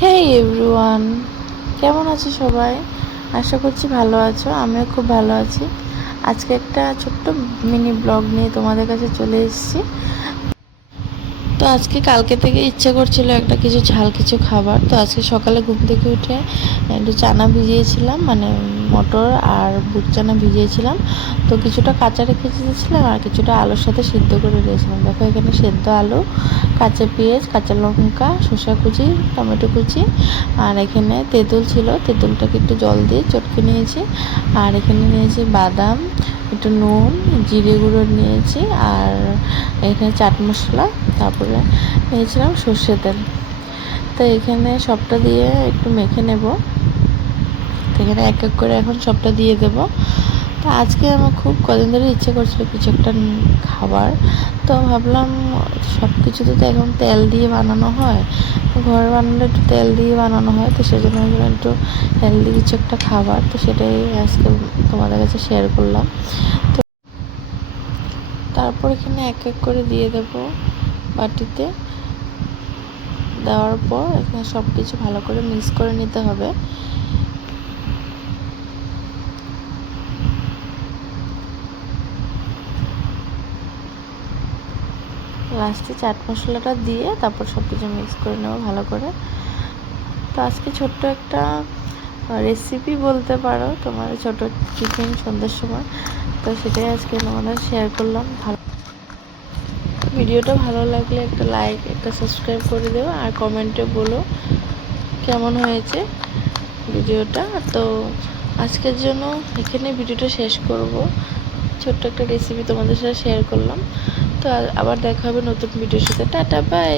হেই everyone, কেমন আছো সবাই? আশা করছি ভালো আছো। আমিও খুব ভালো আছি। আজকে একটা ছোট্ট মিনি ব্লগ নিয়ে তোমাদের কাছে চলে এসেছি। তো আজকে কালকে থেকে ইচ্ছে করছিল একটা কিছু ঝাল কিছু খাবার। তো আজকে সকালে ঘুম থেকে উঠে একটু চানা ভিজিয়েছিলাম, মানে মটর আর বুট চানা ভিজিয়েছিলাম। তো কিছুটা কাঁচা রেখে দিয়েছিলাম আর কিছুটা আলুর সাথে সিদ্ধ করে দিয়েছিলাম। দেখো এখানে সেদ্ধ আলু, কাঁচা পেঁয়াজ, কাঁচা লঙ্কা, শসা কুচি, টমেটো কুচি, আর এখানে তেঁতুল ছিল, তেঁতুলটাকে একটু জল দিয়ে চটকে নিয়েছি। আর এখানে নিয়েছি বাদাম, একটু নুন, জিরে গুঁড়ো নিয়েছি, আর এখানে চাট মশলা, তারপরে নিয়েছিলাম সর্ষে তেল। তো এখানে সবটা দিয়ে একটু মেখে নেব। তো এখানে এক এক করে এখন সবটা দিয়ে দেব। তো আজকে আমার খুব কদিন ধরে ইচ্ছে করছিল কিছু একটা খাবার। তো ভাবলাম সব কিছুতে তো এখন তেল দিয়ে বানানো হয়, ঘরে বানালে একটু তেল দিয়ে বানানো হয়। তো সেজন্য ভাবলাম একটু হেলদি কিছু একটা খাবার, তো সেটাই আজকে তোমাদের কাছে শেয়ার করলাম। তো তারপর এখানে এক এক করে দিয়ে দেব বাটিতে। দেওয়ার পর এখানে সব কিছু ভালো করে মিক্স করে নিতে হবে। লাস্টে চাট মশলাটা দিয়ে তারপর সব কিছু মিক্স করে নেব ভালো করে। তো আজকে ছোট্ট একটা রেসিপি বলতে পারো, তোমার ছোট টিফিন সন্ধ্যার সময়। তো সেটাই আজকে তোমাদের শেয়ার করলাম। ভিডিওটা ভালো লাগলে একটা লাইক, একটা সাবস্ক্রাইব করে দেবো, আর কমেন্টে বলো কেমন হয়েছে ভিডিওটা। তো আজকের জন্য এখানে ভিডিওটা শেষ করব। ছোট্ট একটা রেসিপি তোমাদের সাথে শেয়ার করলাম। তো আবার দেখা হবে নতুন ভিডিওর সাথে। Tata, by.